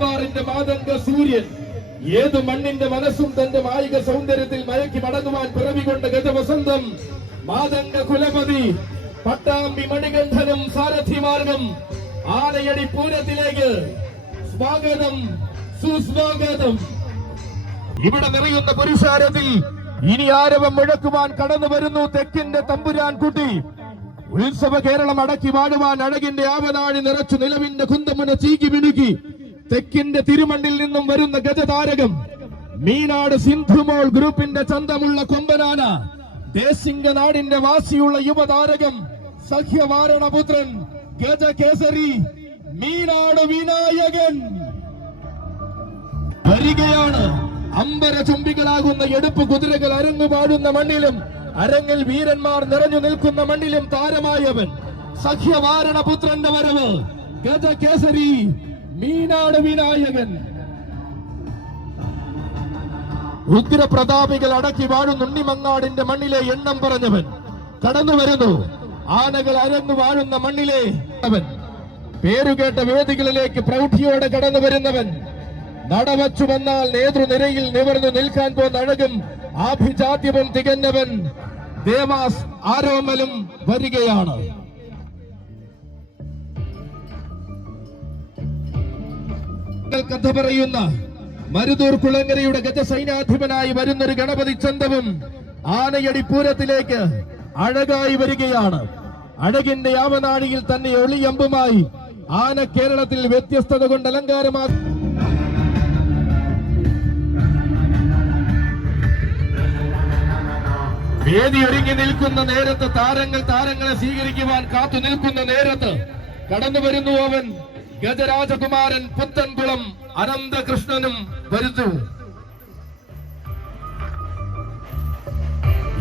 മാതംഗ സൂര്യൻ ഏതു മണ്ണിന്റെ മനസ്സും തന്റെ മായിക സൗന്ദര്യത്തിൽ മയക്കി മടങ്ങുവാൻ പിറവികൊണ്ട ഗജവസന്തം മാതംഗ കുലപതി പട്ടാമ്പി മണികണ്ഠനും സാരഥിമാർഗം ആനയടി പൂരത്തിലേക്ക് സ്വാഗതം സുസ്വാഗതം. ഇവിടെ നിറയുന്ന പുരുഷാരത്തിൽ ഇനി ആരവം മുഴക്കുവാൻ കടന്നു വരുന്നു തെക്കിന്റെ തമ്പുരാൻ കുട്ടി. ഉത്സവ കേരളം അടക്കി വാഴുവാൻ അഴകിന്റെ ആവനാഴി നിറച്ചു നിലവിന്റെ കുന്തമുന ചീകി മിനുക്കി തെക്കിന്റെ തിരുമണ്ണിൽ നിന്നും വരുന്ന ഗജതാരകം മീനാട് സിന്ധുമോൾ ഗ്രൂപ്പിന്റെ ചന്തമുള്ള കൊമ്പനാന ദേശിംഗ നാടിന്റെ വാസിയുള്ള യുവതാരകം സഖ്യവാരണപുത്രൻ ഗജകേസരി മീനാട് വിനായകൻ വരികയാണ്. അമ്പര ചുംബികളാകുന്ന എടുപ്പ് കുതിരകൾ അരങ്ങുപാടുന്ന മണ്ണിലും അരങ്ങിൽ വീരന്മാർ നിറഞ്ഞു നിൽക്കുന്ന മണ്ണിലും താരമായവൻ സഖ്യവാരണപുത്രന്റെ വരവ് ഗജകേസരി മീനാട് വിനായകൻ. ഉഗ്രപ്രതാപികൾ അടക്കി വാഴുന്ന ഉണ്ണിമങ്ങാടിന്റെ മണ്ണിലെ എണ്ണം പറഞ്ഞവൻ കടന്നു വരുന്നു. ആനകൾ അരങ്ങു വാഴുന്ന മണ്ണിലെ അവൻ പേരുകേട്ട വേദികളിലേക്ക് പ്രൗഢിയോടെ കടന്നു വരുന്നവൻ. നടവച്ചു വന്നാൽ നേതൃനിരയിൽ നിവർന്നു നിൽക്കാൻ പോന്ന അഴകും ആഭിജാത്യവും തികഞ്ഞവൻ ദേവാസ് ആരോമലും വരികയാണ്. കഥ പറയുന്ന മരുതൂർ കുളങ്ങരയുടെ ഗജസൈന്യാധിപനായി വരുന്നൊരു ഗണപതി ചന്തവും ആനയടി പൂരത്തിലേക്ക് അഴകായി വരികയാണ്. അഴകിന്റെ യാവനാഴിയിൽ തന്നെ ഒളിയമ്പുമായി ആന കേരളത്തിൽ വ്യത്യസ്തത കൊണ്ട് അലങ്കാരമാക്കി വേദി ഒരുങ്ങി നിൽക്കുന്ന നേരത്ത് താരങ്ങളെ സ്വീകരിക്കുവാൻ കാത്തു നിൽക്കുന്ന നേരത്ത് കടന്നു വരുന്നു അവൻ ഗജരാജകുമാരൻ പുത്തൻകുളം അനന്തകൃഷ്ണനും വരുന്നു.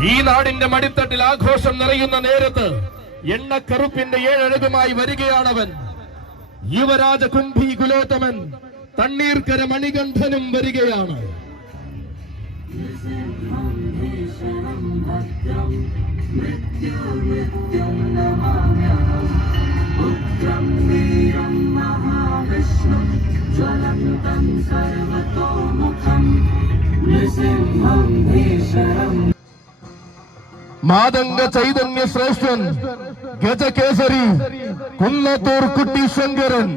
ഈ നാടിന്റെ മടിത്തട്ടിൽ ആഘോഷം നിറയുന്ന നേരത്ത് എണ്ണക്കറുപ്പിന്റെ ഏഴഴകുമായി വരികയാണവൻ യുവരാജ കുംഭി കുലോത്തമൻ തണ്ണീർക്കര മണികണ്ഠനും വരികയാണ്. മാതംഗ ചൈതന്യ ശ്രേഷ്ഠൻ ഗജകേസരി കുന്നത്തൂർ കുട്ടി ശങ്കരൻ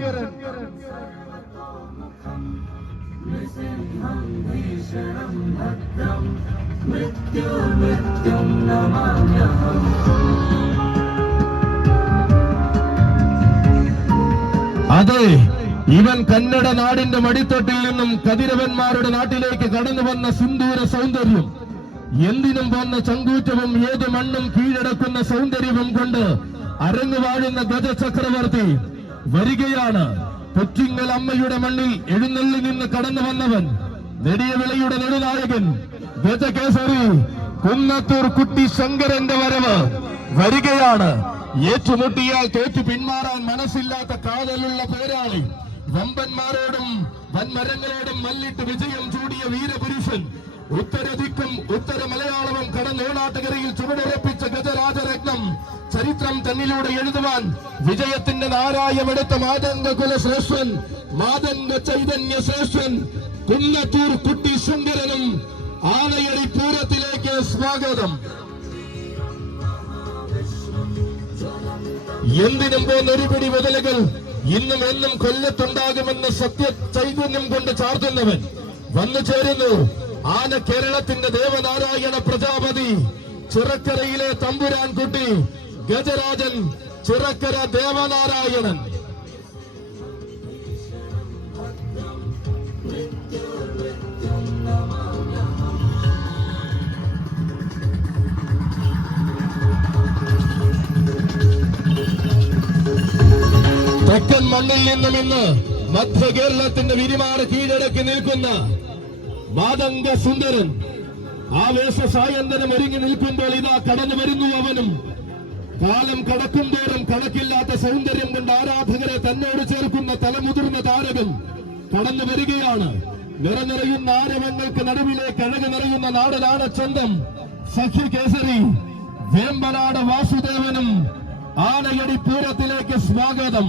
അതെ, ഇവൻ കന്നഡ നാടിന്റെ മടിത്തട്ടിൽ നിന്നും കതിരവന്മാരുടെ നാട്ടിലേക്ക് കടന്നു വന്ന സിന്ദൂര സൗന്ദര്യം, എന്തിനും വന്ന ചങ്കൂറ്റവും ഏത് മണ്ണും കീഴടക്കുന്ന സൗന്ദര്യവും കൊണ്ട് അരങ്ങുവാഴുന്ന ഗജചക്രവർത്തി വരികയാണ്. കൊച്ചിങ്ങൽ അമ്മയുടെ മണ്ണിൽ എഴുന്നള്ളി നിന്ന് കടന്നു വന്നവൻ നെടിയ വിളയുടെ നെടുനായകൻ ഗജകേസരി കുന്നത്തൂർ കുട്ടി ശങ്കരന്റെ വരവ് വരികയാണ്. ഏറ്റുമുട്ടിയാൽ തോറ്റു പിന്മാറാൻ മനസ്സില്ലാത്ത കാതലുള്ള പോരാളി, വമ്പന്മാരോടും വൻമരങ്ങളോടും മല്ലിട്ട് വിജയം ചൂടിയ വീരപുരുഷൻ, ഉത്തരദിക്കും ഉത്തര മലയാളവും കടന്നോണാട്ടുകരയിൽ ചുവടുറപ്പിച്ച ഗജരാജരത്നം, ചരിത്രം തന്നിലൂടെ എഴുതുവാൻ വിജയത്തിന്റെ നാരായമെടുത്ത മാതംഗ കുലശ്രേഷ്ഠൻ മാതംഗ ചൈതന്യ ശ്രേഷ്ഠൻ കുന്നത്തൂർ കുട്ടി ശങ്കരനും ആനയടി പൂരത്തിലേക്ക് സ്വാഗതം. എന്തിനും പോന്ന ഒരു പിടി മുതലുകൾ ഇന്നും എന്നും കൊല്ലത്തുണ്ടാകുമെന്ന് സത്യ ചൈതന്യം കൊണ്ട് ചാർത്തുന്നവൻ വന്നു ചേരുന്നു. ആന കേരളത്തിന്റെ ദേവനാരായണ പ്രജാപതി ചിറക്കരയിലെ തമ്പുരാൻ കുട്ടി ഗജരാജൻ ചിറക്കര ദേവനാരായണൻ. തെക്കൻ മണ്ണിൽ നിന്നും ഇന്ന് മധ്യ കേരളത്തിന്റെ വിരിമാറ് കീഴടക്കി നിൽക്കുന്ന മാതംഗ സുന്ദരൻ ആവേശ സായന്തനം ഒരുങ്ങി നിൽക്കുമ്പോൾ ഇതാ കടന്നു വരുന്നു അവനും. കാലം കടക്കുന്തോറും കണക്കില്ലാത്ത സൗന്ദര്യം കൊണ്ട് ആരാധകരെ തന്നോട് ചേർക്കുന്ന തലമുതിർന്ന താരകൻ കടന്നു വരികയാണ്. നിറനിറയുന്ന ആരവങ്ങൾക്ക് നടുവിലേക്ക് അഴക് നിറയുന്ന നാടനാണ് ചന്തം സഖ്യകേസരി വേമ്പനാട് വാസുദേവനും ആനയടി പൂരത്തിലേക്ക് സ്വാഗതം.